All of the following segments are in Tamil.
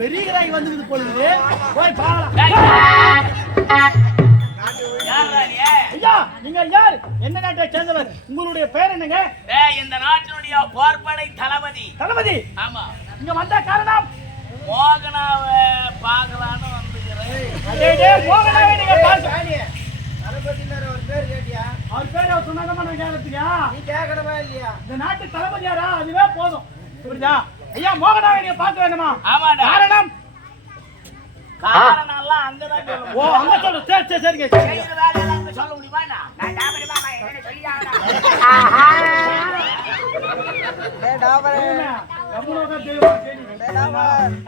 பெரிய வந்துருது பொழுது போய் பாக்கலாம். ஐயா நீங்க யார்? என்ன நாட்டை சேர்ந்தவர்? உங்களுடைய பேர் என்னங்க? இந்த நாட்டினுடைய போர்படை தளபதி. தளபதி? ஆமா. இங்க வந்த காரணம் மோகனாவை பார்க்கலான்னு வந்துக்கிறேன். மோகனாவை நீங்க பாருங்க. தளபதினார் அவர் பேர் கேட்டியா? அவர் பேர் அவர் சொன்னாங்க நான் கேட்கறதுயா? நீ கேட்கணுமா இல்லையா? இந்த நாட்டு தளபதி யாரா? அதுவே போதும். புரியுதா? ஐயா மோகனாவை நீங்க பார்க்க வேண்டுமா? ஆமாடா. காரணம் காரணம்லாம் அங்கதான் சொல்லணும். ஓ அங்க சொல்லு. சரி சரிங்க. செய்யற வேலையெல்லாம் அங்க சொல்ல முடியுமா? நான் டாபரி மாமா என்ன சொல்லியாடா?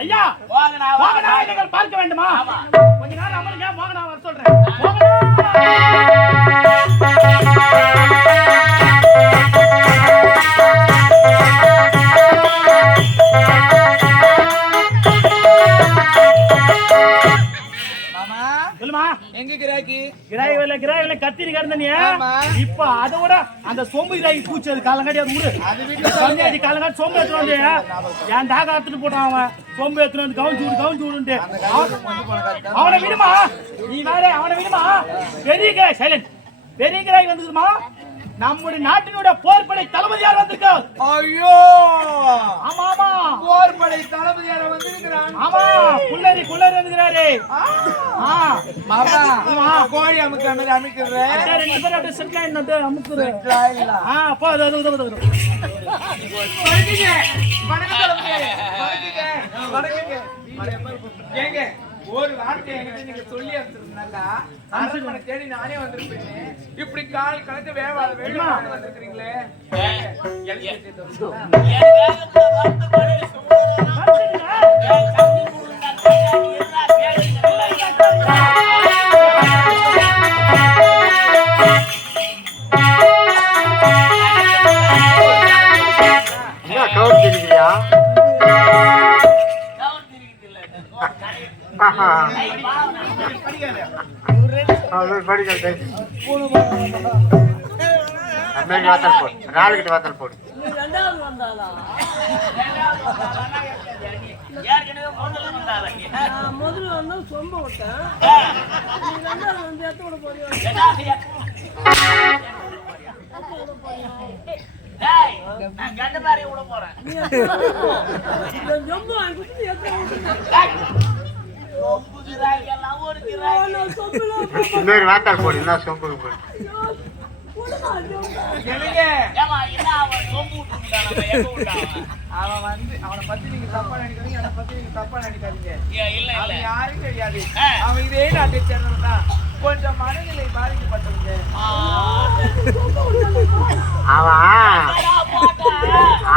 ஐயா மோகனாவை நீங்கள் பார்க்க வேண்டுமா? கொஞ்ச நேரம் அமருங்க. மோகனாவை வர சொல்றேன். கத்திரி கறந்தனியா இப்ப அதோட அந்த சொம்பு கிராக்கி பூச்சி காலங்காட்டி அது விடு. அது காலங்காட்டி சொம்பு எடுத்து வந்து என் தாக எடுத்துட்டு போட்டான். அவன் சொம்பு எடுத்துட்டு வந்து கவுஞ்சு விடுன்ட்டு அவனை விடுமா? நீ வேற அவனை விடுமா? பெரிய கிராய் சைலண்ட். பெரிய கிராய் வந்துருமா? நம்முடைய நாட்டினுடைய போர்படை தளபதி யார் வந்திருக்கா? ஐயோ ஆமா ஆமா போர்படை தளபதி யார் வந்திருக்கான்? ஆமா குள்ளரி வந்துறாரு. மாமா கோழி அமுக்கு அமைக்கிறேன். ரெண்டு பேரும் அப்படியே செட் லைன் வந்து அமுக்குறேன். போ ஏங்க ஒரு வார்த்தை என்கிட்ட நீங்க சொல்லி அனுப்பிச்சிருந்தாக்கா அரண்மனை தேடி நானே வந்திருப்பேன். இப்படி கால் கணக்கு வேவாத வேலை வந்திருக்கிறீங்களே. முதல்ல வந்து சொம்ப விட்டேன். வந்து எத்த விட போறியா? வாத்தால் போடு சொம்புக்கு போடு. அவன் வந்து அவனை பத்தி நீங்க தப்பா நினைக்காதீங்க. அவனை பத்தி நீங்க தப்பா நினைக்காதீங்க. அவன் யாரும் கிடையாது. அவன் இதே நாட்டை சேர்ந்தவன். கொஞ்சம் மனநிலை பாதிக்கப்பட்டவங்க. அவன்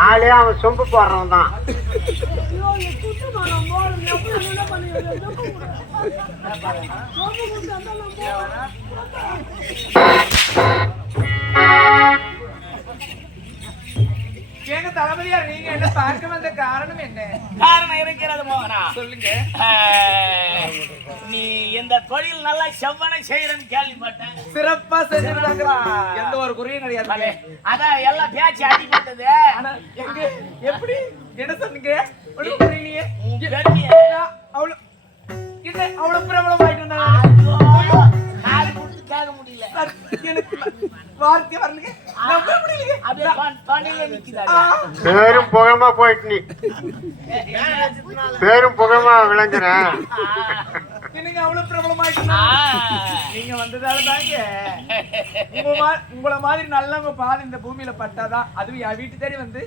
ஆளே அவன் சொம்பு போடுறவன் தான். எங்க தளபதியார் நீங்க என்ன பார்க்க வந்த காரணம் என்ன? காரணம் இருக்கிறது மோகனா. சொல்லுங்க. நீ இந்த தொழில் நல்லா செவ்வனை செய்யறன்னு கேள்விப்பட்டேன். சிறப்பா செஞ்சிருக்காங்க. எந்த ஒரு குறையும் கிடையாது. அதான் எல்லாம் பேச்சு அடிபட்டது. ஆனா எங்க எப்படி என்ன சொன்னீங்க? அவ்வளவு இது அவ்வளவு பிரபலம் ஆயிட்டு கேட்க முடியல. வார்த்தை வரலங்க. பேரும் புகமா போயிட்டு நீ பேரும் புகமா விளங்குறேன். நீங்க அவ்வளவு பிரபலமாயிட்டு நீங்க வந்ததால தாங்க உங்கள மாதிரி நல்லவங்க பால் இந்த பூமியில பட்டாதான் அதுவும் என் வீட்டு தேடி வந்து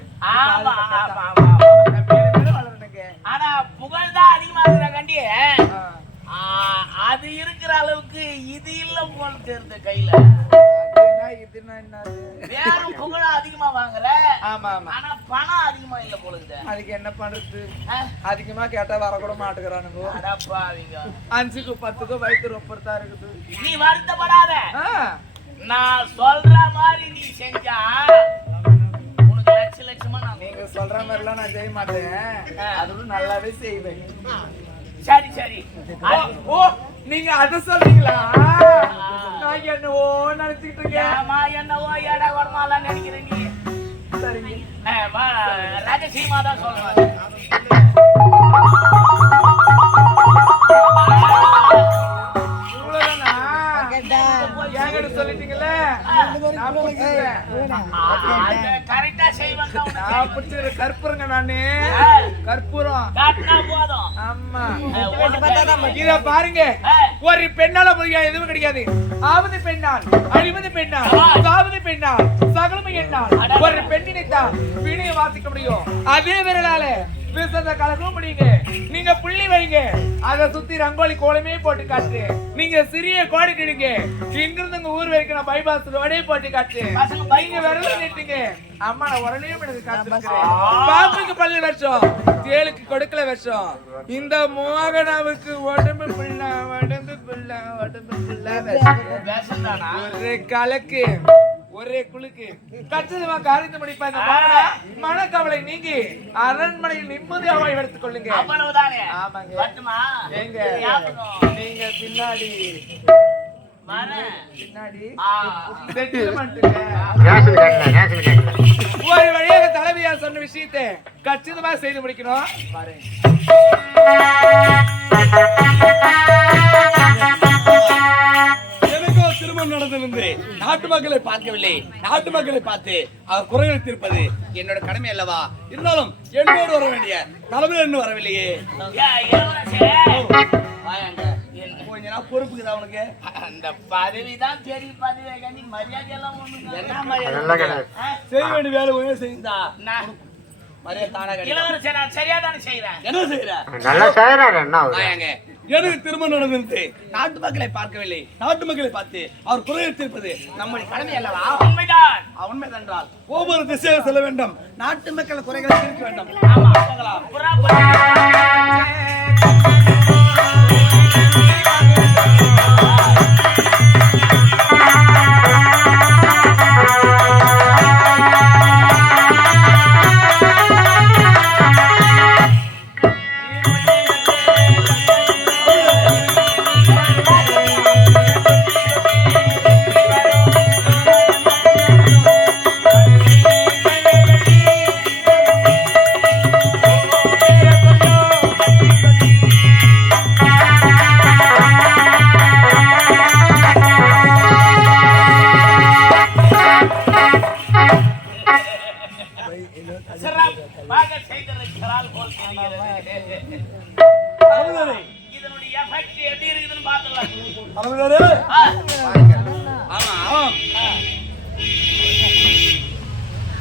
வளரணுங்க. ஆனா புகழ் தான் அதிகமாகிற கண்டி அது இருக்கிற அளவுக்கு இது இல்ல போல் தெரிந்த கையில வேறும் புகழ அதிகமா வாங்குற. ஆனா பணம் அதிகமா இல்ல போலுது. அதுக்கு என்ன பண்றது? அதிகமா கேட்டா வரக்கூட மாட்டுக்கிறானுங்க. 5க்கு 10க்கு வயிற்று ரொப்பறதா இருக்குது. நீ வருத்தப்படாத. நான் சொல்ற மாதிரி நீ செஞ்சா உனக்கு லட்சமா நீங்க சொல்ற மாதிரி எல்லாம் நான் செய்ய மாட்டேன். அதோட நல்லாவே செய்வேன். சரி சரி. ஓ நீங்க அத சொல்றீங்களா? நான் என்னவோ நினைச்சிட்டு இருக்கேன். என்னவோ ஏடா வரமாலாம் நினைக்கிறேன் நீ. சரிங்க. ரகசியமா தான் சொல்றேன். நானு கற்பூரம் காட்டினா போதும். ஆமா உனக்கு இத பாருங்க ஒரு பெண்ணால முடியாது எதுவும் கிடையாது ஆவது பெண்ணால் அழிவது பெண்ணால் சாவது பெண்ணால் சகலமை எண்ணால் ஒரு பெண்ணினைத்தான் வீணையை வாசிக்க முடியும் அதே விரலால விசத கலக்கவும் முடியுங்க நீங்க புள்ளி வைங்க அத சுத்தி ரங்கோலி கோலமே போட்டு காட்டு நீங்க சிறிய கோடி கிடுங்க இங்கிருந்து உங்க ஊர் வரைக்கும் நான் பைபாஸ் ரோடே போட்டு காட்டு நீங்க விரல நிட்டுங்க அம்மா நான் உடனேயும் எனக்கு காத்துக்கிறேன் பாப்புக்கு பள்ளி வருஷம் தேளுக்கு கொடுக்கல வருஷம் இந்த மோகனாவுக்கு உடம்பு புள்ள உடம்பு புள்ள உடம்பு புள்ள ஒரு கலக்கு ஒரே குலுக்கு கச்சிதமா காரியத்தை முடிப்பா இந்த மனக்கவலை நீங்கி அரண்மனையில் நிம்மதியாக எடுத்துக் கொள்ளுங்க. அவ்வளவுதானே? ஆமாங்க. வரட்டுமா? எங்க நீங்க பின்னாடி பின்னாடி செட்டில்மெண்ட்டுங்க ரேஷன் கேட்கல ஒரு வழியாக தலைவியார் சொன்ன விஷயத்தை கச்சிதமா செய்து முடிக்கணும். எனக்கோ திருமணம் நடந்திருந்து நாட்டு மக்களை பார்க்கவில்லை. நாட்டு மக்களை பார்த்து அவர் குறைகள் தீர்ப்பது என்னோட கடமை அல்லவா? இருந்தாலும் என்னோடு வர வேண்டிய தலைமையில் இன்னும் வரவில்லையே. கொஞ்ச நாள் பொறுப்புக்குதா உனக்கு? அந்த பதவிதான் பெரிய பதவி. மரியாதை எல்லாம் செய்ய வேண்டிய வேலை ஒண்ணு செய்யுதா? மரியாதை தானா இளவரசர் நான் சரியா தானே செய்யறேன். என்ன செய்யற? நல்லா செய்யறாரு என்ன எனக்கு திருமணம் நடந்திருந்து நாட்டு மக்களை பார்க்கவில்லை. நாட்டு மக்களை பார்த்து அவர் குறைகள் தீர்ப்பது நம்முடைய கடமை அல்லவா? உண்மைதான். உண்மைதான் என்றால் ஒவ்வொரு திசையில் செல்ல வேண்டும். நாட்டு மக்கள் குறைகளை தீர்க்க வேண்டும். ஆமா.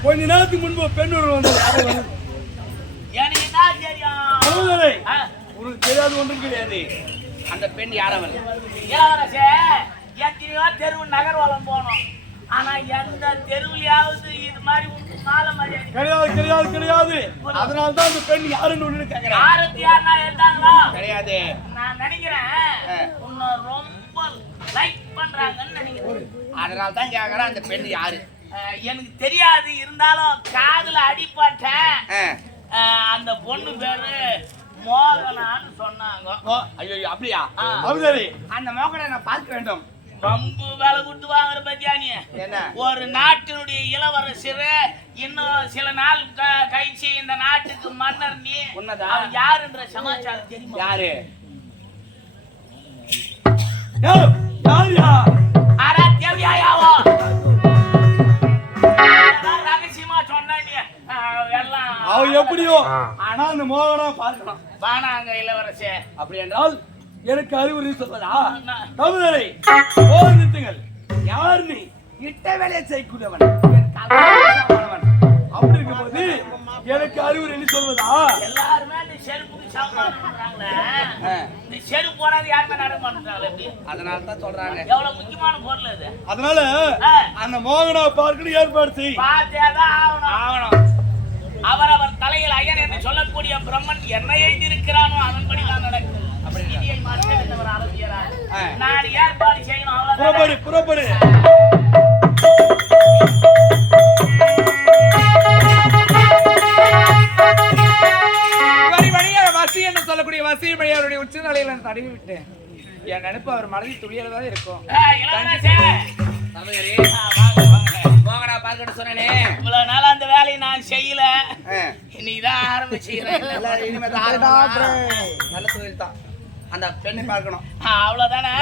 கொஞ்ச நேரத்துக்கு முன்பு பெண் ஒருவர் வந்தார். உனக்கு தெரியாது ஒன்றும் கிடையாது. அந்த பெண் யாரவன்? எத்தனையோ தெருவு நகர்வலம் போனோம். ஆனா எந்த தெருவிலாவது இது மாதிரி மாலை மரியாதை கிடையாது கிடையாது கிடையாது. அதனால தான் அந்த பெண் யாருன்னு ஒண்ணு கேக்குறேன். ஆரத்தி யாருன்னா இருந்தாங்களா? கிடையாது. நான் நினைக்கிறேன் உன்னை ரொம்ப லைக் பண்றாங்கன்னு நினைக்கிறேன். அதனால தான் கேக்குறேன் அந்த பெண் யாரு? எனக்கு தெரியாது. இருந்தாலும் காதுல அடிப்பட்ட அந்த பொண்ணு பேரு மோகனான்னு சொன்னாங்க. ஐயோ அப்படியா? சரி அந்த மோகனை நான் பார்க்க வேண்டும். ரொம்ப வேலை கொடுத்து வாங்குற பத்தியா நீ? ஒரு நாட்டினுடைய இளவரசர் இன்னும் சில நாள் கழிச்சு இந்த நாட்டுக்கு மன்னர். நீ உன்னதான் யாருன்ற சமாச்சாரம் தெரியுமா? யாரு? ஆரா தேவையாவோ ரகசியமா சொன்ன நீ எல்லாம் அவ எப்படியோ. ஆனா அந்த மோகனா பார்க்கலாம். வானாங்க இளவரசே. அப்படி என்றால் எனக்கு அறிவுரை சொல்வதா? தமிழரை போதித்துங்கள். யார் நீ? இட்ட வேலையை செய்யக்கூடியவன். அப்படி இருக்கும்போது எனக்கு அறிவுரை சொல்வதா? எல்லாருமே இந்த செருப்புக்கு சாப்பிடுறாங்களே. இந்த செருப்பு போடாது யாருமே நடக்க மாட்டாங்க. அதனால தான் சொல்றாங்க. எவ்வளவு முக்கியமான பொருள் அது. அதனால அந்த மோகனா பார்க்கணும் ஏற்பாடு செய். பார்த்தேதான் ஆகணும். அவரவர் தலையில் ஐயன் என்று சொல்லக்கூடிய பிரம்மன் என்ன எழுந்திருக்கிறானோ அதன்படி தான் நடக்குது. நிதியை மாற்றவர் ஆரோக்கியராக நான் ஏற்பாடு செய்யணும். புறப்படு புறப்படு. வசி என்று சொல்லக்கூடிய வசி மணியாருடைய உச்ச நிலையில நான் தடவி விட்டேன். என் நினைப்பு அவர் மனதில் துளியலதான் இருக்கும். மோகனா பார்க்கணும் சொன்னேனே. இவ்வளவு நாள் அந்த வேலையை நான் செய்யல. இன்னைக்குதான் ஆரம்பிச்சுக்கிறேன். நல்ல தொழில் தான். அந்த பெண்ணை பார்க்கணும். அவ்வளவுதானே?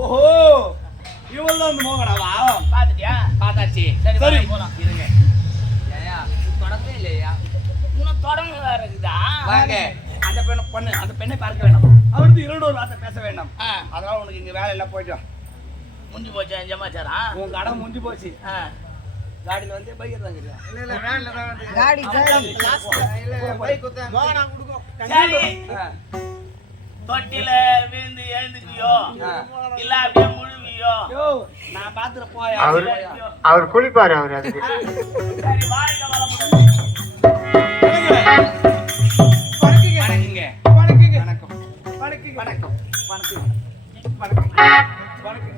ஓஹோ இவள் தான் அந்த மோகனாவா? பாத்துட்டியா? பார்த்தாச்சு. சரி சரி. வாங்க போலாம். இருங்க. ஏயா, தொடங்கவே இல்லையா? இன்னும் தொடங்க வேற இருக்குதா? வாங்க. அந்த பெண்ணை பார்க்க வேண்டாம். அவருக்கு இரண்டு ஒரு வார்த்தை பேச வேண்டாம். ஆ, அதனால உனக்கு இங்க வேலை எல்லாம் போயிட்டோம். முடிஞ்சு போச்சா சமாச்சாரம்? உன் கடை முடிஞ்சு போச்சு. ஆ, காடியில வந்து பைக் தாங்கிறியா? சரி. ஆ. தொட்டில விழுந்து எழுந்துக்கியோ இல்ல அப்படியே முழுவியோ? யோ, நான் பாத்துட்டு போயா. அவர் குளிப்பாரு அவர் அதுக்கு. சரி வாழ்க வளமுடன். வணக்கங்க. வணக்கங்க. வணக்கம். வணக்கங்க. வணக்கம். வணக்கம். வணக்கம். வணக்கம்.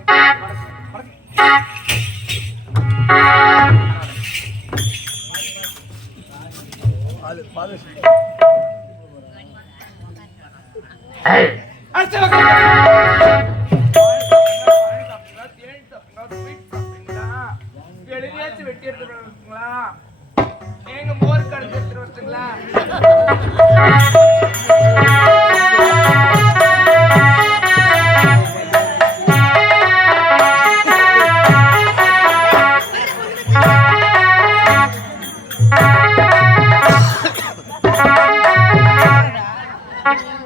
ஏய், அடுத்த பக்கம். எழுதியாச்சும் வெட்டி எடுத்துட்டு வரீங்களா? நீங்க மோர் கடைஞ்சி எடுத்துட்டு வரீங்களா?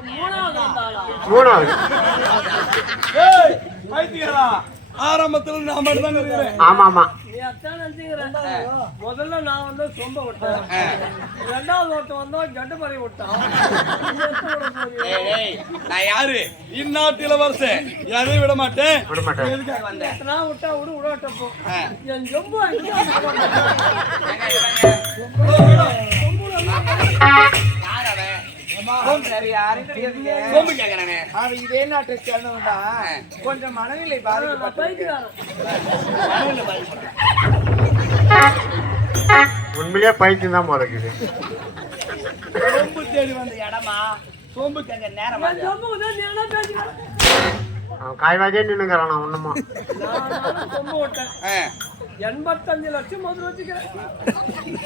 மூணாவது வந்தாளா? மூணாவது. ஏய், பைத்தியக்காரா. ஆரம்பத்துல நான் மட்டும் தான் இருக்கிறேன். ஆமா ஆமா. நீ அத்தான் நினைச்சுக்கிற. முதல்ல நான் வந்து சொம்ப விட்டேன். ரெண்டாவது ஒருத்தன் வந்தா ஜட்டு பறி விட்டான். நீ எத்த விட போறியா? ஏய், ஏய், நான் யாரு? இந்நாட்டு இளவரசன். யாரையும் விட மாட்டேன். விட மாட்டேன். எதுக்காக வந்தேன்? நான் விட்டா விடு விடாட்டப்போ என் சொம்பு யார் அவன்? சரி, யாரும் கிடையாதுங்க. சோம்பு கேக்குறானே. அவன் இதே நாட்டை சேர்ந்தவன்டா. கொஞ்சம் மனநிலை பாதிக்கப்பட்டு பைத்தியாரன். உண்மையிலேயே பைத்தியம் தான் போல இருக்குது. சோம்பு தேடி வந்த இடமா? சோம்பு கேட்க நேரமா? என் சொம்புக்கு தான் நீ என்ன பேசிக்கிற? அவன் காய்வாதே நின்னுங்கிறான் ஒண்ணுமா. நான் சொம்பு விட்டேன். 85 லட்சம் முதல்ல வச்சுக்கிறேன்.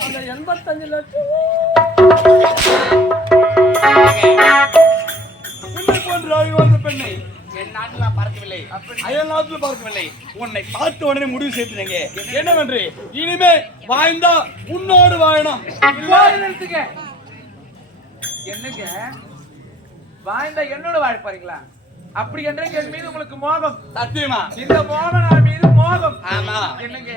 அந்த 85 லட்சம் உன்னை போன்ற அழகான பெண்ணை என் நாட்டில் நான் பார்க்கவில்லை. அயல் நாட்டில் பார்க்கவில்லை. உன்னை பார்த்த உடனே முடிவு செய்துங்க. என்னவென்று இனிமே வாய்ந்தா உன்னோடு வாழணும். நிறுத்துங்க. என்னங்க வாழ்ந்தா என்னோட வாழ போறீங்களா? அப்படி என்றைக்கு என் மீது உங்களுக்கு மோகம்? சத்தியமா? இந்த மோகம் நான் மீது மோகம். ஆமா. என்னங்க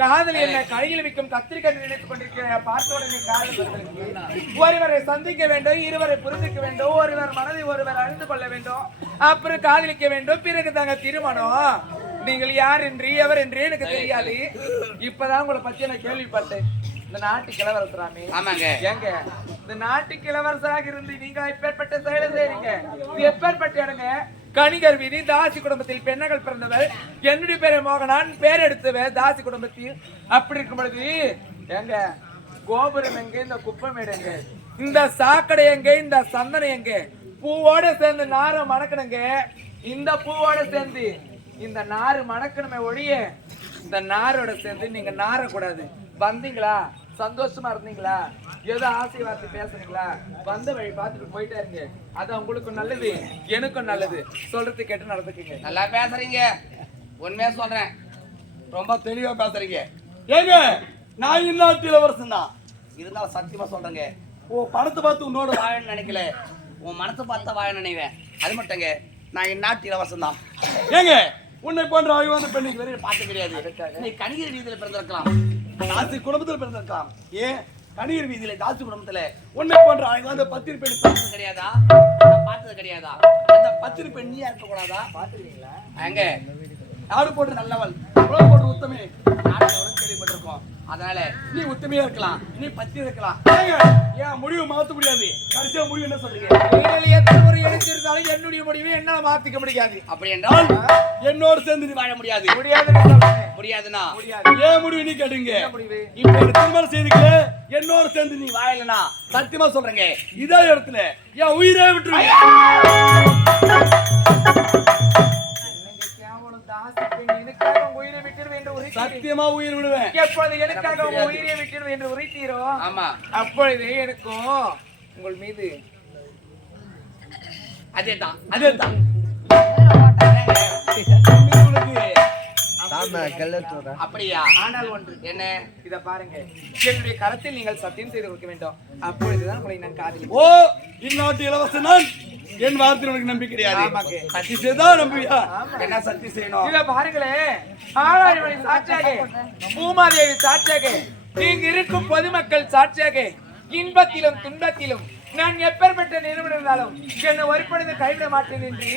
காதல் என்ன கையில் விற்கும் கத்திரிக்காய் நினைத்துக் கொண்டிருக்கிறேன். பார்த்த உடனே காதல் வருகிறது. ஒருவரை சந்திக்க வேண்டும், இருவரை புரிந்துக்க வேண்டும், ஒருவர் மனதை ஒருவர் அறிந்து கொள்ள வேண்டும், அப்புறம் காதலிக்க வேண்டும், பிறகு தாங்க திருமணம். நீங்கள் யார் என்று எவர் என்று எனக்கு தெரியாது. இப்பதான் உங்களை பத்தி நான் கேள்விப்பட்டேன். இந்த நாட்டு கிழவரசராமே. ஆமாங்க. ஏங்க இந்த நாட்டு கிழவரசராக இருந்து நீங்க எப்பேற்பட்ட செயலை செய்றீங்க? இது எப்பேற்பட்ட இடங்க? கணிகர் வீதி தாசி குடும்பத்தில் பெண்ணகள் பிறந்தவர். என்னுடைய பேரை மோகனான், பேர் எடுத்தவர் தாசி குடும்பத்தில். அப்படி இருக்கும் பொழுது ஏங்க கோபுரம் எங்க, இந்த குப்பமேடு எங்க, இந்த சாக்கடை எங்க, இந்த சந்தனம் எங்க, பூவோட சேர்ந்து நாரை மணக்கணுங்க. இந்த பூவோட சேர்ந்து இந்த நாறு மணக்கணுமே ஒழிய இந்த நாரோட சேர்ந்து நீங்க நாரக்கூடாது. வந்தீங்களா? சந்தோஷமா இருந்தீங்களா? ஏதோ ஆசை வார்த்தை பேசுறீங்களா? வந்த வழி பார்த்துட்டு போயிட்டே இருங்க. அது உங்களுக்கும் நல்லது, எனக்கும் நல்லது. சொல்றது கேட்டு நடந்துக்குங்க. நல்லா பேசுறீங்க. உண்மையா சொல்றேன். ரொம்ப தெளிவா பேசுறீங்க. ஏங்க நான் இந்நாட்டு இளவரசன் தான். இருந்தாலும் சத்தியமா சொல்றேங்க. படத்தை பார்த்து உன்னோட வாழன்னு நினைக்கல. உன் மனசை பார்த்தா வாழ நினைவேன். அது மட்டுங்க நான் இந்நாட்டு இளவரசன் தான். ஏங்க உன்னை போன்ற அழகான பெண்ணுக்கு வரையும் பார்த்து கிடையாது. நீ கணிகர் வீதியில பிறந்திருக்கலாம், தாசி குடும்பத்துல பிறந்திருக்கலாம். ஏன் கணிகர் வீதியில தாசி குடும்பத்துல உன்னை போன்ற அழகான பத்திரி பெண் பார்த்தது கிடையாதா? நான் பார்த்தது கிடையாதா? அந்த பத்திரி பெண் நீயா இருக்க கூடாதா? பாத்துக்கிறீங்களா? அங்க நாடு போட்டு நல்லவள், உலகம் போட்டு உத்தமே நாடு கேள்விப்பட்டிருக்கோம். அதனால நீ உத்தமையா இருக்கலாம், நீ பத்தி இருக்கலாம். ஏன் முடிவு மாத்த முடியாது? கடைசியா முடிவு என்ன சொல்றீங்க? நீங்கள் எத்தனை முறை எடுத்திருந்தாலும் என்னுடைய முடிவை என்னால மாத்திக்க முடியாது. அப்படி என்றால் என்னோடு சேர்ந்து நீ வாழ முடியாது. முடியாதுன்னு சொல்றேன். முடியாதுன்னா முடியாது. ஏன் முடிவு நீ கேட்டுங்க. என்ன முடிவு? இப்ப ஒரு திருமணம் செய்துக்கல, என்னோட சேர்ந்து நீ வாழலனா சத்தியமா சொல்றேங்க இதே இடத்துல என் உயிரே விட்டுருவீங்க. சத்தியமா உயிர் விடுவேன். எப்பொழுது எனக்காக உங்க உயிரை விட்டுடுவேன் என்று உரைத்தீரோ, ஆமா, அப்பொழுது எனக்கும் உங்கள் மீது அதேதான் அதேதான். உனக்கு அப்படியா? ஆனால் ஒன்று என்ன? இத பாருங்க, என்னுடைய கரத்தில் நீங்கள் சத்தியம் செய்து கொடுக்க வேண்டும். அப்பொழுதுதான் உங்களை நான் காதலிப்பேன். ஓ, இந்நாட்டு இளவரசன் நான். என் வார்த்தையில் உனக்கு நம்பிக்கை கிடையாது. ஆமாங்க. சத்தி செய்தான் நம்பியா? என்ன சத்தி செய்யணும்? இத பாருங்களே, ஆளாரிமணி சாட்சியாக, பூமாதேவி சாட்சியாக, நீங்க இருக்கும் பொதுமக்கள் சாட்சியாக, இன்பத்திலும் துன்பத்திலும் நான் எப்பேற்பட்ட நிறுவனம் இருந்தாலும் என்னை ஒருபொழுது கைவிட மாட்டேன் என்று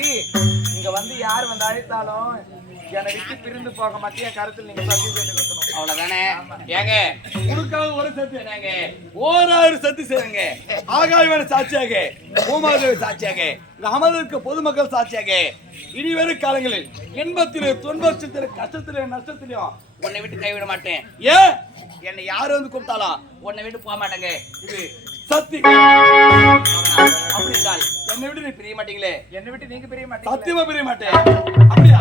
இங்க வந்து யார் வந்து அழைத்தாலும் என்னை விட்டு பிரிந்து போக மாட்டேன். என் கருத்தில் நீங்க சத்தியம் செய்து கொடுக்கணும். அவ்வளவுதானே? ஏங்க, உனக்காக ஒரு சத்தி என்னங்க, 1000 சத்தி செய்யுங்க. ஆகாயவாணி சாட்சியாக, பூமாதேவி சாட்சியாக, அமர்ந்திருக்க பொதுமக்கள் சாட்சியாக, இனி வரும் காலங்களில் இன்பத்திலும் துன்பத்திலும் கஷ்டத்திலும் நஷ்டத்திலும் உன்னை விட்டு கைவிட மாட்டேன். ஏன் என்னை யாரு வந்து கூப்பிட்டாலும் உன்னை விட்டு போக மாட்டேங்க. இது சத்தி. அப்படி என்றால் என்னை விட்டு நீ பிரிய மாட்டீங்களே? என்னை விட்டு நீங்க பிரிய மாட்டீங்க. சத்தியமா பிரிய மாட்டேன். அப்படியா?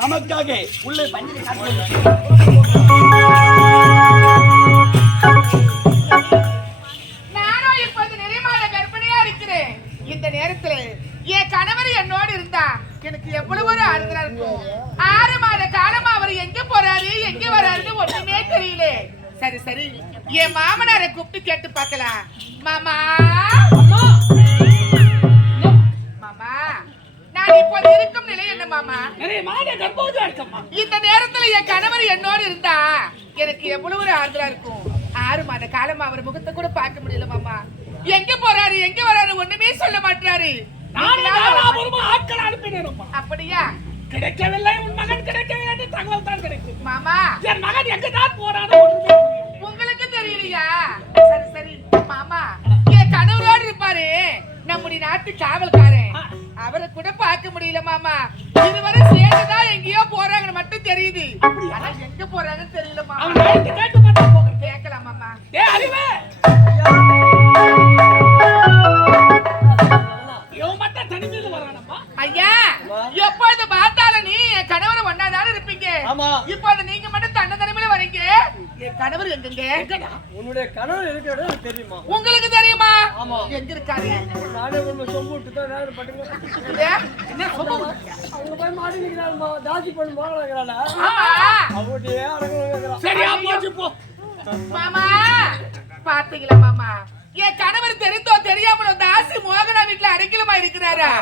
நமக்காக உள்ளே நானும் இப்போது நிறைமாத கர்ப்பிணியா இருக்கிறேன். இந்த நேரத்துல என் கணவர் என்னோடு இருந்தா எனக்கு எவ்வளவு ஒரு ஆறுதலா இருக்கும். 6 மாத காலமா அவர் எங்க போறாரு எங்க வராருன்னு ஒண்ணுமே தெரியல. சரி சரி, என் மாமனாரை கூப்பிட்டு கேட்டு பார்க்கலாம். மாமா மாமா, நான் இப்போது இருக்கும் நிலை என்ன மாமா? இந்த நேரத்துல என் கணவர் என்னோடு இருந்தா எனக்கு எவ்வளவு ஒரு ஆறுதலா இருக்கும். 6 மாத காலமா அவர் முகத்தை கூட பார்க்க முடியல மாமா. எங்க போறாரு எங்க வராரு ஒண்ணுமே சொல்ல மாட்டாரு. ஆட்கள் அனுப்பினேன். அப்படியா? கிடைக்கவில்லை, உன் மகன் கிடைக்கவில்லை என்று தகவல் தான் கிடைக்கும். மாமா, என் மகன் எங்க தான் போறானோ உங்களுக்கு தெரியலையா? சரி சரி மாமா, என் கணவரோடு இருப்பாரு நம்முடைய நாட்டு காவல்காரன். அவரை கூட பார்க்க முடியல மாமா. இதுவரை சேர்ந்துதான் எங்கேயோ போறாங்கன்னு மட்டும் தெரியுது. ஆனா எங்க போறாங்கன்னு தெரியல மாமா. கேட்டு மட்டும் போகிறேன். கேட்கலாம் மாமா. அறிவே இவன் மட்டும் தனிமையில் வரானப்பா. ஐயா, எப்போது பார்த்தாலும் நீ என் கணவரை ஒன்னாதானே இருப்பீங்க. இப்போது நீங்க மட்டும் தன்னை தனிமையில வரீங்க. என் கணவர் எங்கங்க? உன்னுடைய கணவர் இருக்கிறது எனக்கு தெரியுமா? உங்களுக்கு தெரியுமா? ஆமா. எங்க இருக்காரு? நானே உன்னை சொம்பு விட்டு தான் வேலை பட்டுங்க. என்ன சொல்லுங்க? அவங்க போய் மாட்டி நிற்கிறாருமா, தாசி பண்ணி போகலாங்கிறாள. ஆமா. அவட்டியே அடங்கலாம். சரியா போச்சு போ. மாமா பாத்தீங்களா மாமா, என் கணவர் தெரிந்தோ தெரியாமலோ தாசி மோகனா வீட்டுல அடைக்கலமா இருக்கிறாரா?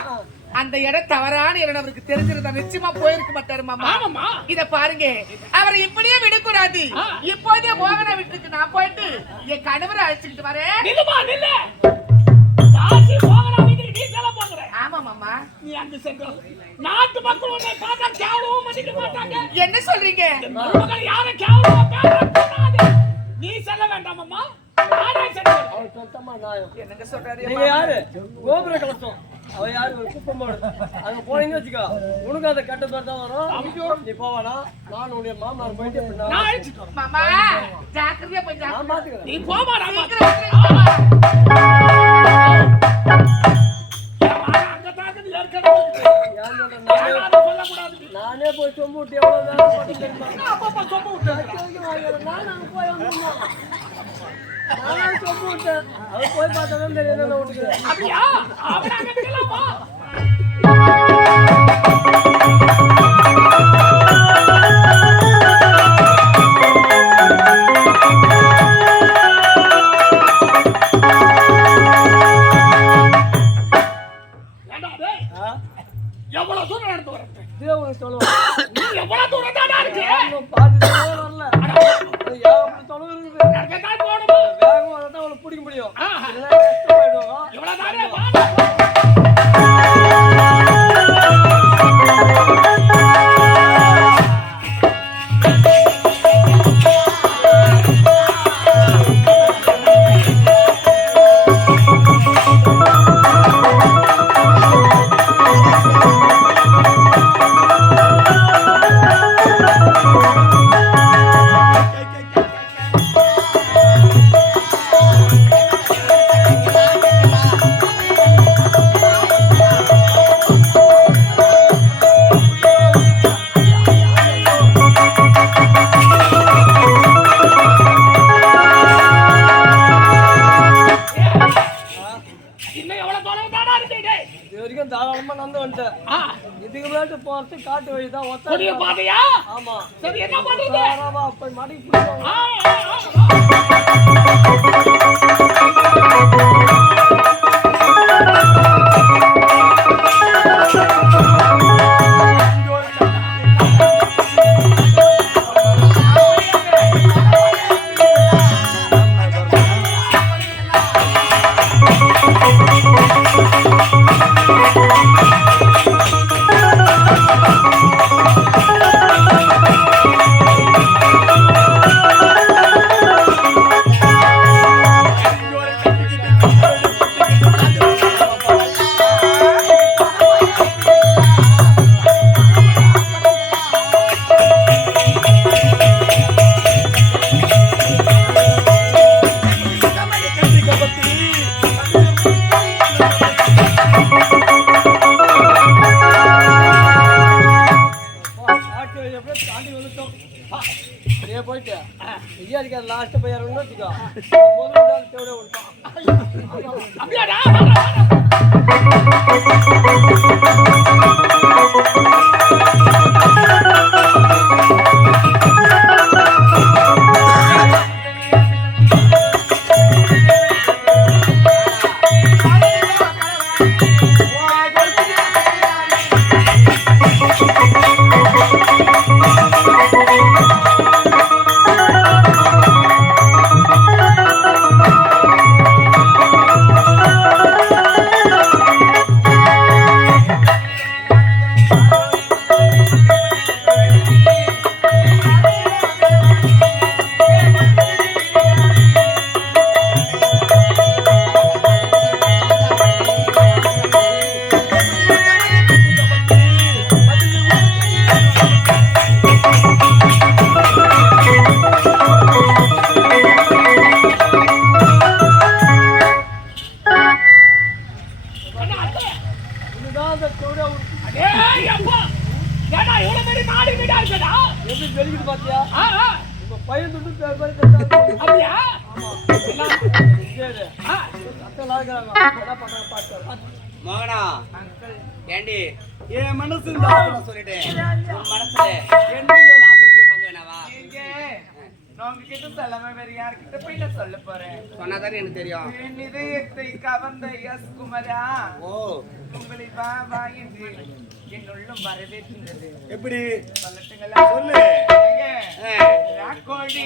அந்த இடம் தவறான இடம் அவருக்கு தெரிஞ்சிருந்தா நிச்சயமா போயிருக்க மாட்டாரு மாமா. இத பாருங்க, அவரை இப்படியே விடக்கூடாது. இப்போதே மோகனா வீட்டுக்கு நான் போயிட்டு என் கணவரை அழைச்சிக்கிட்டு வரேன். ஆமா மாமா. நீ அங்க சென்று நாட்டு மக்கள் உன்னை பார்த்தா கேவலவும் மதிக்க மாட்டாங்க. என்ன சொல்றீங்க? மருமகள் யாரும் கேவலமா பேசக்கூடாது. நீ செல்ல வேண்டாம் அம்மா. நானே செல்வேன். அவன் சொந்தமா நாயம். என்னங்க சொல்றாரு? நீங்க யாரு? கோபுர கலசம். அவ யாரு? ஒரு குப்பம் போடு. அங்க போனீங்கன்னு வச்சுக்கோ, உனக்கு அந்த கட்ட பேர் தான் வரும். நீ போவானா? நான் உன்னுடைய மாமனார் போயிட்டு எப்படின்னா நான் அழைச்சிட்டு வரேன். மாமா ஜாக்கிரதையா போய் நான் பாத்துக்கிறேன். நீ போமா ராமா. சீக்கிரம் வந்துருங்க மாமா. அங்க தாக்குது ஏற்கனவே. ஏன் சொல்றேன்? நானே போய் சொம்பு விட்டு எவ்வளவு வேலை பண்ணி தெரியுமா? அப்பா சொம்பு விட்டு நான் அங்க போய் வந்துருமா? நானே சொம்பு விட்டேன். அவர் போய் பார்த்தாதான் தெரியும் என்ன விட்டுக்கிறேன். அப்படியா? அவன் அங்க இருக்கலாமா? எவ்வளவு தூரம் நடந்து வரது? தேவனுக்கு சொல்லுவான். நீ எவ்வளவு தூரம் தானா இருக்கு? பாதி வரல. அப்படி தொலைவு இருக்குது. நடக்கத்தான் போகணுமா? வேகமா தான் அவளை பிடிக்க முடியும். ஆஹா. இல்லைன்னா கஷ்டமாயிடும். இவ்வளவு தானே வா. இன்னும் எவ்வளவு தூரம் தானா இருக்கு? இது வரைக்கும் தாராளமா நடந்து வந்துட்டேன். இதுக்கு மேட்டு போறது காட்டு வழி தான். கொடிய பாதையா? ஆமா. சரி என்ன பண்றது? தாராளமா போய் மடக்கி பிடிப்பாங்க. போயிட்டு ஐயா இருக்க லாஸ்ட் போய் இறங்கணும் வச்சுக்கோ. முதல்ல தேவையா விட்டான். அப்படியாடா? எப்படி வெளிக்கிட்டு பாத்தியா? இப்ப பையன் துட்டு பேர் அப்படியா சரி அத்தெல்லாம் இருக்கிறாங்க என்ன பண்றாங்க பார்த்து மோகனா ஏண்டி என் மனசு நான் சொல்லிட்டேன் உன் மனசுல என்னையும் ஒரு ஆசை பார்க்க வேணாவா நான் உங்ககிட்ட சொல்லாம வேற யார்கிட்ட போய் நான் சொல்ல போறேன் சொன்னாதானே எனக்கு தெரியும் என் இதயத்தை கவர்ந்த எஸ் குமரா ஓ உங்களை வா வா என்று என் உள்ளம் வரவேற்கின்றது எப்படி சொல்லட்டுங்களா சொல்லு கோழி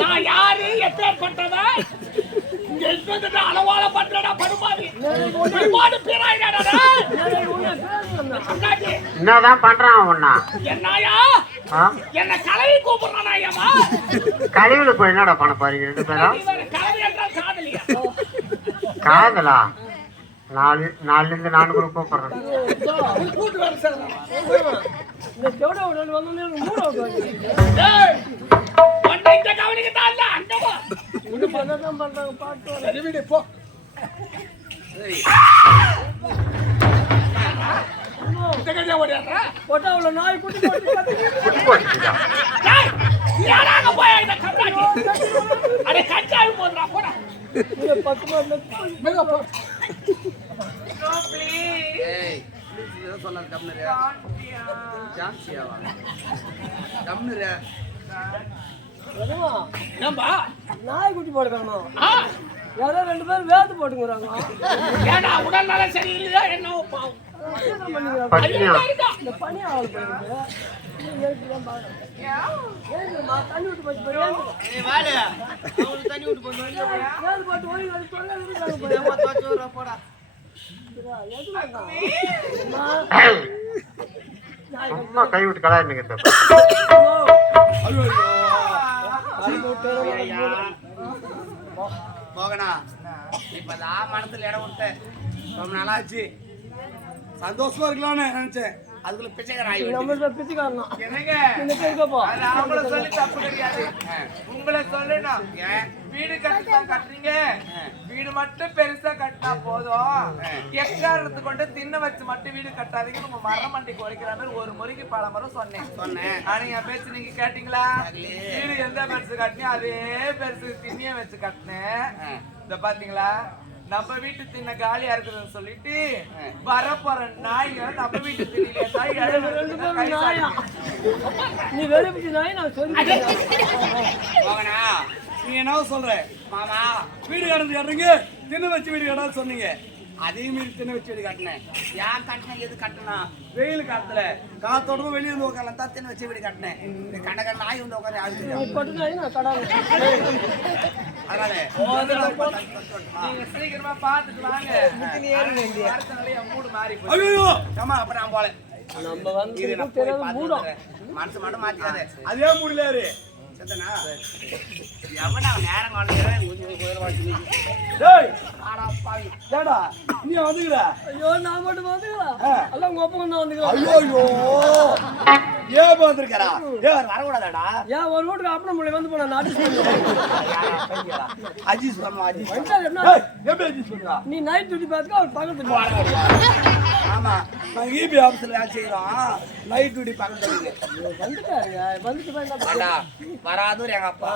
நான் யாரு எப்பேற்பட்டவ இங்க இருந்தது அளவால பண்றடா படுமாடி படுமாடி பேராயிடாடா என்னதான் பண்றான் உன்னா என்னயா என்ன கலவி கூப்பிடுறானா ஏமா கழிவுல போய் என்னடா பண்ண போறீங்க ரெண்டு பேரும் கலவி என்றால் காதலியா காதலா நாலுல இருந்து நான் கூட கூப்பிடுறேன் இந்த தேவடா உடனே வந்து மூணாவது டேய் ஒண்ணே இந்த கவனிக்க தான்ல அங்கவா இது பண்ணதான் பண்றாங்க பாட்டு சரி விடு போ இந்த கதையா ஓடியாடா போட்டா உள்ள நாய் குட்டி குட்டி போட்டுடா டேய் யாராங்க போய் இந்த கம்ராஜி அட கஞ்சாவி போடுறா போடா இது 10 மாதம் மெதுவா போ ஏய் இது சொன்னா கம்னரே ஜான்சியாவா கம்னரே என்னவா ஏம்பா நாய் குட்டி போடுறானோ யாரோ ரெண்டு பேரும் வேத்து போட்டுங்கறாங்க ஏடா உடல் நல சரியில்லையா என்ன பாவம் பட்டியா இந்த பனி ஆள் போயிருக்கு ஏன் பாரு ஏன் தண்ணி விட்டு போய் ஏய் வாடா அவனுக்கு தண்ணி விட்டு போய் ஏன் போட்டு ஓடி வந்து தொல்லை போடா சும்மா கை விட்டு கலாயிருங்க மோகனா இப்பதான் மனசுல இடம் விட்ட ரொம்ப நாளாச்சு சந்தோஷமா இருக்கலாம்னு நினைச்சேன் அதுக்குள்ள பிச்சைக்காரன் ஆகி நம்மள பிச்சைக்காரனா என்னங்க இந்த கேட்கப்போ அது அவங்கள சொல்லி தப்பு கிடையாது உங்களை சொல்லணும் வீடு கட்டுறீங்க வீடு மட்டும் பெருசா கட்டினா போதும் எக்காரணத்து கொண்டு தின்ன வச்சு மட்டும் வீடு கட்டாதீங்க நம்ம மரம் மண்டிக்கு உடைக்கிற மாதிரி ஒரு முறைக்கு பல மரம் சொன்னேன் ஆனா என் பேச்சு நீங்க கேட்டீங்களா வீடு எந்த பெருசு கட்டினேன் அதே பெருசு திண்ணிய வச்சு கட்டினேன் இந்த பாத்தீங்களா நம்ம வீட்டு தின்ன காலியா இருக்குதுன்னு சொல்லிட்டு வரப்போற நாய்ங்க நம்ம வீட்டு திண்ணில நீ வெளிய பிடி நாய் நான் சொல்லி போகணா நீ என்ன சொல்ற மாமா வீடு கட்டுறீங்க தின்னு வச்சு வீடு கட்டான்னு சொன்னீங்க அதே மாதிரி தின்னு வச்சு வீடு கட்டினேன் ஏன் கட்டினேன் எது கட்டினா வெயில் காலத்துல காத்தோடவும் வெளியே வந்து உட்காரலாம் தான் தின்னு வச்சு வீடு கட்டினேன் இந்த கண்டகர நாய் வந்து உட்காந்து ஆகுது பட்டு நாய் நான் கடாங்க அதனால நீங்க சீக்கிரமா பாத்துட்டு வாங்க வருஷனாலே மூடு மாறி போய் ஐயோ ஆமா அப்புறம் நான் போல நம்ம வந்து தெரியாத மூடம் மனசு மட்டும் மாத்திக்காத அதே முடியலாரு செத்தனா எவனா நேரம் காலையில கொஞ்சம் கோயில வாசி டேய் ஆடா பாவி டேடா நீ வந்துங்கற ஐயோ நான் மட்டும் வந்துக்கலாம் அல்ல உங்க அப்பா வந்து வந்துக்கலாம் ஐயோ ஏன் வந்திருக்கடா ஏய் வர கூடாதடா ஏன் ஒரு வீட்டுக்கு அப்புறம் முள்ளை வந்து போனா நான் அஜீஸ் பண்ணு அஜீஸ் ஏய் எப்படி அஜீஸ் பண்ணுடா நீ நைட் டியூட்டி பார்த்துக்க அவர் பக்கத்துல ஆமா நான் ஈபி ஆபீஸ்ல வேலை செய்றோம் நைட் டியூட்டி பக்கத்துல வந்துட்டு அடா வராதூர் எங்க அப்பா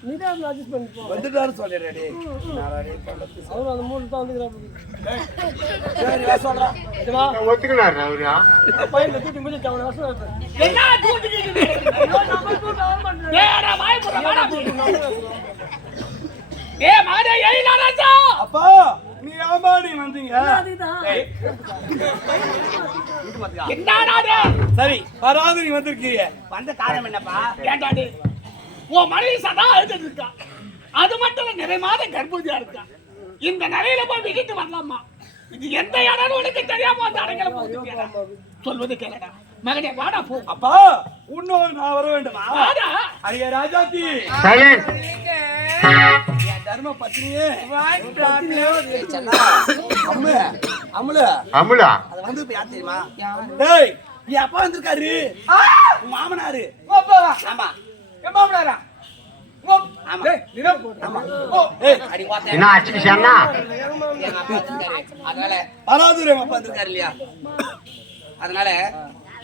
நீ தான் அட்ஜஸ்ட் பண்ணி போ வந்துட்டாரு சொல்றேன் டேய் நான் ரெடி பண்ணது அவர் அந்த மூணு தான் வந்துக்கிறாரு சரி வா சொல்றா ஒத்துக்கினாரு அவரா பையன் தூக்கி முடிச்சு அவன வசனம் என்ன தூக்கிட்டு ஐயோ நம்ம தூக்க ஆன் பண்றேன் ஏடா வாய் போற வாடா ஏ மகனே ஏய் ராஜா அப்பா நீ ஆமா நீ வந்தீங்க அதுதான் என்னடா சரி வராது நீ வந்திருக்கீங்க வந்த காரணம் என்னப்பா ஏண்டாடி உன் மனைவி சதா அழுதுட்டு இருக்கா அது மட்டும் இல்ல நிறைய மாதம் கர்ப்பவதியா இருக்கா இந்த நிலையில போய் விட்டுட்டு வரலாமா இது எந்த இடம் உனக்கு தெரியாம அந்த அடங்கல போகுது சொல்வது கேளடா மகனே வாடா போ அப்பா இன்னும் நான் வர வேண்டுமா வாடா அடியே ராஜாத்தி சைலண்ட் என் தர்ம பத்னியே அம்முல அம்முல அமுலா அது வந்து இப்ப யார் தெரியுமா டேய் என் அப்பா வந்திருக்காரு உன் மாமனாரு அப்பா ஆமா என் மாமனாரா ஆமா டேய் நிரம் ஆமா ஓ ஏய் அடி வாத்தே என்ன ஆச்சு அண்ணா எங்க அப்பா வந்திருக்காரு அதனால வராதூர் எங்க அப்பா வந்திருக்காரு இல்லையா அதனால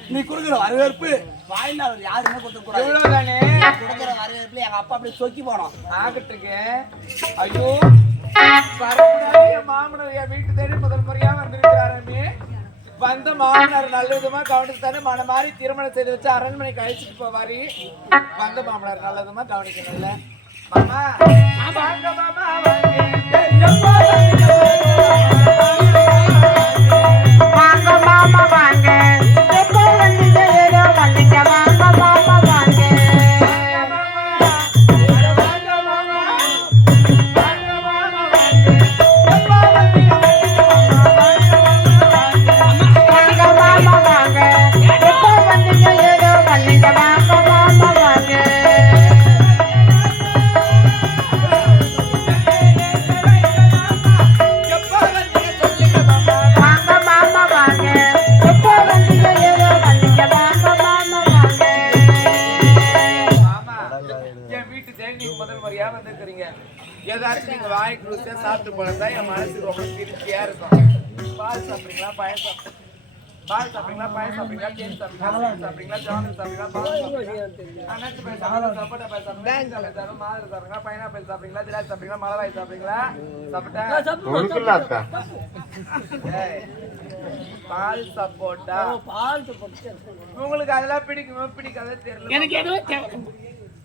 நீ கொடுக்குற வரவேற்பு வாய்நாள் யாருமே கொடுக்க கூடாது இவ்வளவுதானே கொடுக்குற வரவேற்புல எங்க அப்பா அப்படியே சொக்கி போனோம் ஆகட்டுங்க ஐயோ பரப்புனாலே என் மாமனார் என் வீட்டு தேடி முதல் முறையா வந்திருக்கிறாரே வந்த மாமனார் நல்ல விதமா கவனிச்சுதானே மன மாதிரி திருமணம் செய்து வச்சு அரண்மனைக்கு அழைச்சிட்டு போவாரு வந்த மாமனார் நல்ல விதமா கவனிக்கணும்ல மாமா வாங்க மாமா வாங்க வாங்க மாமா வாங்க எப்போ வந்தீங்க ஏதோ வந்தீங்க வாங்க மாமா வாங்க வாங்க மாமா வாங்க எப்போ வந்தீங்க ஏதோ வந்தீங்க வாங்க மாமா வாங்க வாங்க மாமா வாங்க எப்போ வந்தீங்க ஏதோ வந்தீங்க வாங்க மாமா வாங்க ஆமா என் வீட்டு தேடி நீங்க முதல் முறையா வந்திருக்கிறீங்க ஏதாச்சும் நீங்க வாய்க்கு ருசியா சாப்பிட்டு போனதா என் மனசு ரொம்ப திருப்தியா இருக்கும் பால் சாப்பிடுறீங்களா பாயசம் சாப்பிடுறீங்களா பால் சாப்பிடுறீங்களா பாயசம் சாப்பிடுறீங்களா தேன் சாப்பிடுறீங்களா ஜாமுன் சாப்பிடுறீங்களா பால் சாப்பிடுறீங்களா அனைத்து பாய் சாப்பிடுறீங்களா சப்போட்டா பாய் சாப்பிடுறீங்களா மாதுளை சாப்பிடுறீங்களா பைனாப்பிள் சாப்பிடுறீங்களா திராட்சை சாப்பிடுறீங்களா மலவாய் சாப்பிடுறீங்களா சாப்பிட்டா ஒழுங்குல அக்கா ஏய், பால் சப்போட்டா பால் போட்டு உங்களுக்கு அதெல்லாம் பிடிக்குமா பிடிக்காத தெரியல எனக்கு எதுவும் தேவை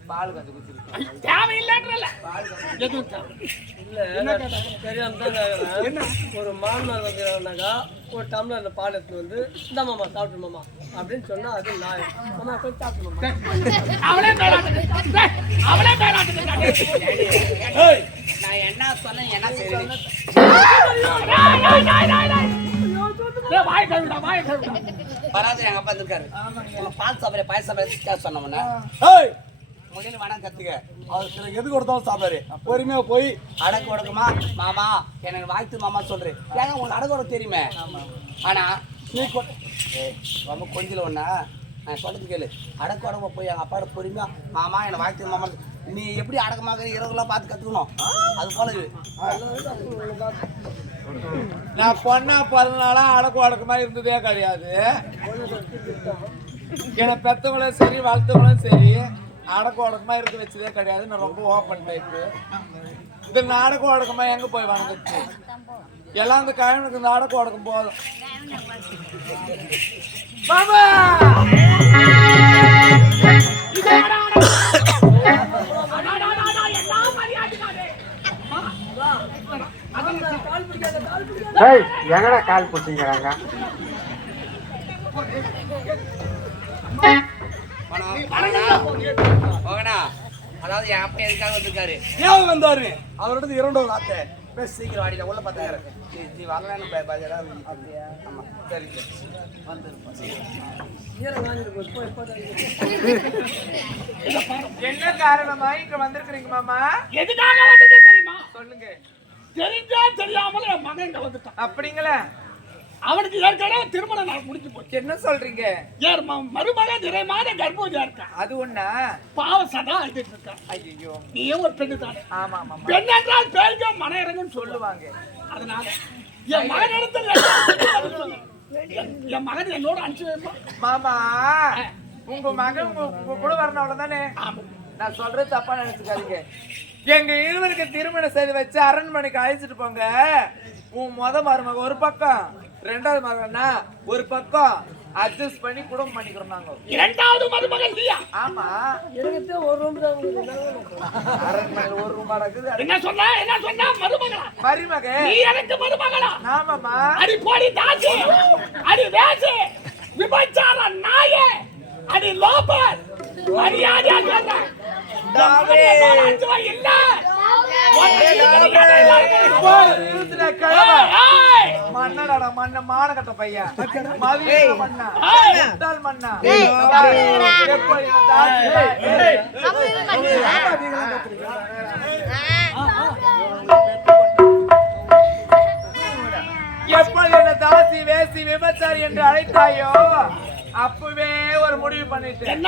பால் கொஞ்சம் குடிச்சிருக்கு தேவையில்லைன்றல எதுவும் தேவை இல்ல தெரியாம தான் கேக்குறேன். ஒரு மாமனார் வந்துனாக்கா ஒரு டம்ளர்ல பால் எடுத்து வந்து இந்த மாமா சாப்பிட்டு மாமா அப்படின்னு சொன்னா அது நான் மாமா போய் சாப்பிட்டு மாமா அவளே பேராட்டு அவளே பேராட்டு ஏய் நான் என்ன சொன்னேன் என்ன செய்றேன் வாய் கழுவிடா வாய் கழுவிடா வராது எங்க அப்பா வந்திருக்காரு உங்க பால் சாப்பிட பாயசம் சாப்பிட சொன்னோம்னா ஏய் முதல்ல வேணாம் கத்துக்க அவர் சில எது கொடுத்தாலும் சாப்பிடாரு பொறுமையா போய் அடக்கு உடக்குமா மாமா எனக்கு வாழ்த்து மாமா சொல்றேன் ஏன்னா உங்களுக்கு அடக்கு உடக்கு தெரியுமே ஆனா ரொம்ப கொஞ்சம் ஒண்ணா நான் சொல்றது கேளு. அடக்க உடம்பு போய் எங்கள் அப்பாவோட பொறுமையா மாமா என்னை வாழ்த்து மாமா நீ எப்படி அடக்கமாக இரவுலாம் பார்த்து கற்றுக்கணும் அது போல இது. நான் பொண்ணா பிறந்தனால அடக்கமா இருந்ததே கிடையாது. என்னை பெத்தவங்களும் சரி வளர்த்தவங்களும் சரி அடக்கமா இருக்க வச்சதே கிடையாது. நான் ரொம்ப ஓப்பன் டைப்பு. இந்த நாடக உடக்கமா எங்க போய் வணங்குச்சு எல்லாம் இந்த கழனுக்கு இந்த அடக்க உடக்கம் போதும். மாமா எங்கடா கால் போட்டீங்கிறாங்க? அதாவது என் அப்பா எதுக்காக வந்திருக்காரு? ஏன் வந்தாரு? அவரோட 2 வார்த்தை பேச சீக்கிரம் வாடில உள்ள பார்த்தாரு. நீ வரலன்னு பாஜரா. ஆமா சரி என்ன காரணமா இங்க வந்திருக்கீங்க மாமா? எதுக்காக வந்தது தெரியுமா? சொல்லுங்க. தெரிஞ்சா தெரியாமல என் மகன் இங்க வந்துட்டான். அப்படிங்களா? அவனுக்கு ஏற்கனவே திருமணம் நான் முடிஞ்சு போச்சு. என்ன சொல்றீங்க? யார் மருமகன் 2 மாத கர்ப்பவதியா இருக்கான். அது ஒண்ணா? பாவம் சதா அழுதுட்டு இருக்கான். ஐயோ நீயும் ஒரு பெண்ணு தானே? ஆமா ஆமா. பெண் என்றால் பேருங்க மன இறங்குன்னு சொல்லுவாங்க. அதனால என் மகன் இடத்துல என் மகன் என்னோட அனுப்பிச்சு வைப்பான். மாமா உங்க மகன் உங்க கூட வரணும் அவ்வளவுதானே? நான் சொல்றது தப்பா நினைச்சுக்காதீங்க. எங்க இருவருக்கு திருமணம் செய்து வச்சு அரண்மனைக்கு அழைச்சிட்டு போங்க. உன் மருமக ஒரு பக்கம், 2வது மகன்னா ஒரு பக்கம் அட்ஜஸ்ட் பண்ணி குடும்பம் பண்ணிக்கிறோம் நாங்க. 2வது மருமகன் நீயா? ஆமா. எனக்கு ஒரு ரூம் தான் அரண்மனையில் ஒரு ரூம் இருக்குது. என்ன சொன்னா மருமகளா? மருமக நீ எனக்கு மருமகளா? ஆமாமா. அடி போடி தாசி, அடி வேசி, விபச்சார நாயே, அடி லோபர், மரியாதையா சொல்றேன். இல்ல மன்னடா மன்ன மானகட்ட பையன் மண்ணா மண்ணா எப்ப என்ன தாசி வேசி விபச்சாரி என்று அழைத்தாயோ அப்பவே ஒரு முடிவு பண்ணிட்டேன்.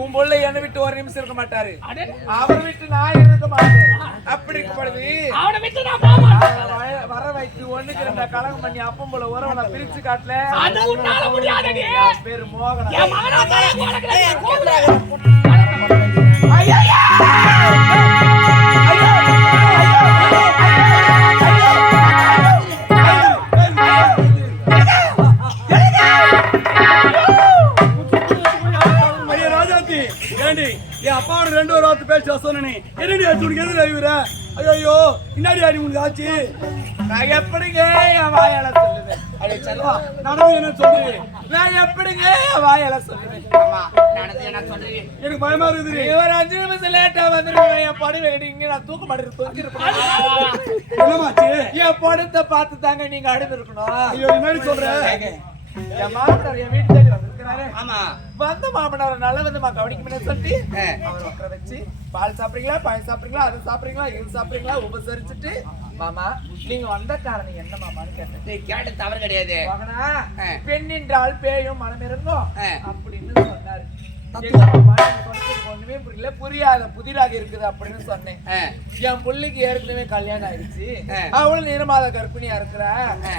உன் புள்ள என்னை விட்டு ஒரு நிமிஷம் இருக்க மாட்டாரு, அவரை விட்டு நான் இருக்க மாட்டேன். அப்படி இருக்கும்பொழுது வர வைத்து 1க்கு 2 கலகம் பண்ணி அப்பம் போல உறவை பிரிச்சு காட்டல. பேரு மோகன். என் அப்பாவோட 2 வார்த்தை பேச சொன்னே என்னடி ஆச்சு எதிர ஐயோ இன்னாடி ஆடி உங்களுக்கு ஆச்சு. நான் எப்படிங்க என் வாயால சொல்லுவேன்? அடே செல்வா நடந்து என்ன சொல்றீங்க? நான் எப்படிங்க என் வாயால சொல்லுவேன்? ஆமா நடந்து என்ன சொல்றீங்க? எனக்கு பயமா இருக்குது. ஒரு 5 நிமிஷம் லேட்டா வந்துருவேன். என் படி வேடிங்க நான் தூக்க மாட்டேன் தொங்கிருப்பேன். என்னமாச்சு? என் படத்தை பார்த்து தாங்க நீங்க அடுத்து இருக்கணும். ஐயோ என்னடி சொல்ற? என் மாமனார் என் வீட்டு தேடி வந்திருக்கிறாரு. ஆமா வந்த மாமனார் நல்ல விதமா கவனிக்கணும்னு சொல்லிட்டு அவர் உட்கார வச்சு பால் சாப்பிடுறீங்களா, பழம் சாப்பிடுறீங்களா, அது சாப்பிடுறீங்களா, இது சாப்பிடுறீங்களா உபசரிச்சுட்டு மாமா நீங்க வந்த காரணம் என்ன மாமான்னு கேட்டேன். கேட்டு தவறு கிடையாது. பெண் என்றால் பேயும் மனம் இருந்தோம் அப்படின்னு சொன்னாரு. ஒண்ணுமே புரியல, புரியாத புதிராக இருக்குது அப்படின்னு சொன்னேன். என் புள்ளிக்கு ஏற்கனவே கல்யாணம் ஆயிடுச்சு, அவளும் நிறமாத கர்ப்பிணியா இருக்கிறா,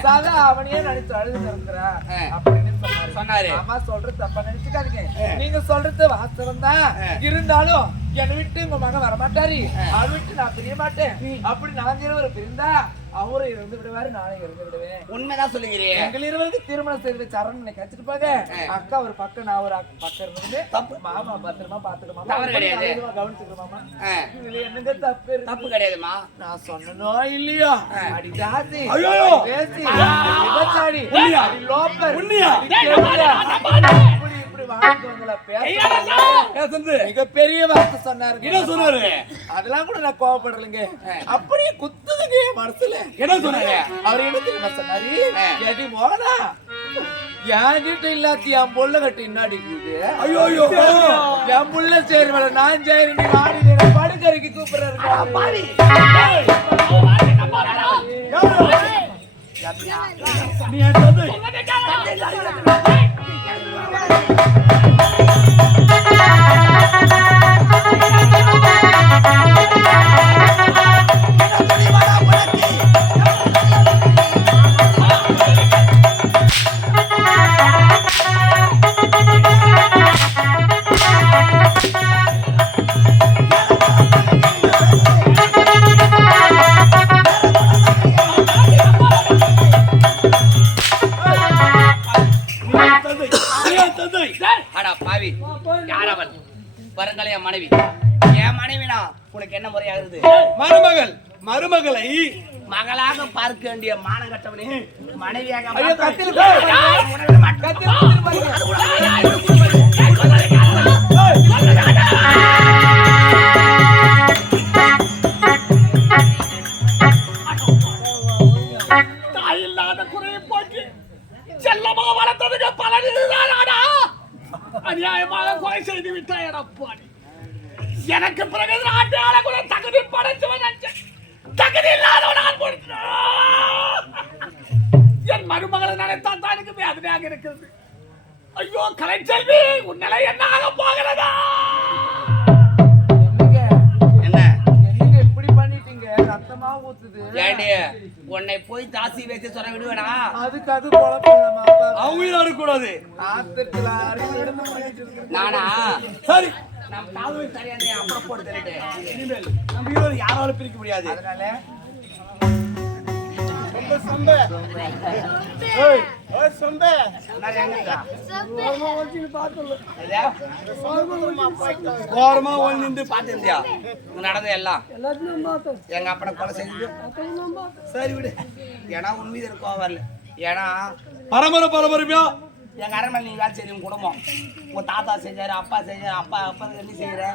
சதா அவனையே நினைச்சு அழுது இருக்கிறா அப்படின்னு சொன்னாரு. அம்மா சொல்றது தப்பா நினைச்சுக்காதீங்க, நீங்க சொல்றது வாஸ்தவம் தான். இருந்தாலும் என்னை விட்டு உங்க மகன் வரமாட்டாரு, அவரை விட்டு நான் பிரிய மாட்டேன். அப்படி நாங்க இருவர் பிரிந்தா அவரும் இருந்து விடுவாரு, நானே இருந்து விடுவேன். உண்மைதான் சொல்லுகிறேன். எங்கள் இருவருக்கு திருமணம் செய்து சரண் கச்சிட்டு போக அக்கா ஒரு பக்கம் நான் ஒரு பக்கம் இருந்து தப்பு. மாமா பத்திரமா பாத்துக்கமா, கவனிச்சுக்கமாமா. இதுல என்னங்க தப்பு? தப்பு கிடையாதுமா. நான் சொன்னனோ இல்லையோ அடி ஜாதி பேசி விபச்சாரி அடி லோப்பர் இப்படி வாழ்ந்தவங்கள பேச மிகப்பெரிய வார்த்தை சொன்னாரு. என்ன சொன்னாரு? அதெல்லாம் கூட நான் கோவப்படலைங்க, அப்படியே குத்துதுங்க மனசுல. என்ன சொன்னாரு? அவர் என்ன தெரியுமா சொன்னாரு? எடி மோகனா என்கிட்ட இல்லாத்தி என் புள்ள கட்டி இன்னாடி இருக்குது. ஐயோ என் புள்ள சேர்வல நான் சேரி நீ வாடி படுக்கறைக்கு கூப்பிடுறாரு. நீ என் தந்தை. சொன்னதை கேளு. நீ என் தந்தை. அடா பாவி, யார் அவள்? வருங்களே என் மனைவி. என் மனைவினா உனக்கு என்ன முறையாகிறது? மருமகள் மருமகளை மகளாக பார்க்க வேண்டிய மானகட்டவனே மனைவியாக ஐயோ, மாற்ற- கத்தில போய் ஏய், உனக்கு மட்டும் கத்தில போய் பாருங்க. தாய் இல்லாத குறையை போக்கி செல்லமா வளர்த்ததுக்கு பலன் இதுதானா? அநியாயமாக கொலை செய்து விட்டாய் அப்பாடி. எனக்கு பிறகு நாட்டு ஆளக்குள்ள தகுதி படைச்சவன் நினைச்சேன். தகுதி இல்லாதவன் நான் போயிட்டேன். என் மருமகளை நினைத்தான் தான் எனக்கு வேதனையாக இருக்கிறது. ஐயோ கலைச்செல்வி, உன் நிலை என்ன ஆக போகிறதா? என்ன என்னங்க இப்படி பண்ணிட்டீங்க? ரத்தமா ஊத்துது. ஏண்டி உன்னை போய் தாசி வைத்து சொல்ல விடுவேனா? அதுக்கு அது குழப்பமா? அவங்க அடக்கூடாது. ஆத்திரத்துல அறிவு எடுத்து பண்ணிட்டு இருக்கு. நானா சரி, நம்ம தாழ்வு சரியான அப்புறம் போட்டு தள்ளிட்டு இனிமேல் நம்ம இருவரும் யாராலும் பிரிக்க முடியாது. அதனால ஏய், ஏய் சொம்பே. நான் எங்க இருக்கா? ஓரமா ஓடி நின்று பாத்திருந்தியா நடந்த எல்லாம் எங்க அப்பனை கொலை செஞ்சு சரி விடு. ஏன்னா உன் மீது இருக்கோ வரல. ஏன்னா பரபரப்பா எங்க அரண்மனை நீ வேலை செய்யும் குடும்பம் உன் தாத்தா செஞ்சாரு, அப்பா செஞ்சாரு, அப்பா அப்பா நீ செய்யற.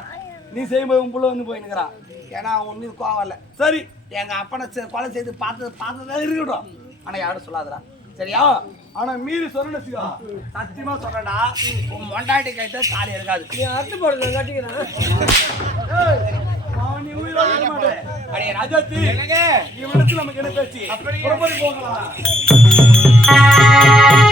நீ செய்யும்போது உன் புள்ள வந்து போயினுக்கிறான். ஏன்னா உன் மீது கோவம் வரல. சரி, எங்க அப்பனை கொலை செய்து பார்த்ததா இருக்கட்டும். ஆனா யாரும் சொல்லாதடா, சரியா? ஆனா மீறி சொன்ன சத்தியமா சொல்றேன்டா, உன் மொண்டாட்டி கைட்ட தாலி இருக்காது. நீ அறுத்து போடுங்க கட்டிக்கிறேன். நீ உயிரோட இருக்க மாட்டே. அடே ராஜாத்தி, என்னங்க இவனிடத்துல நமக்கு என்ன பேச்சு? அப்படியே புறப்படி போகலாம். Thank you.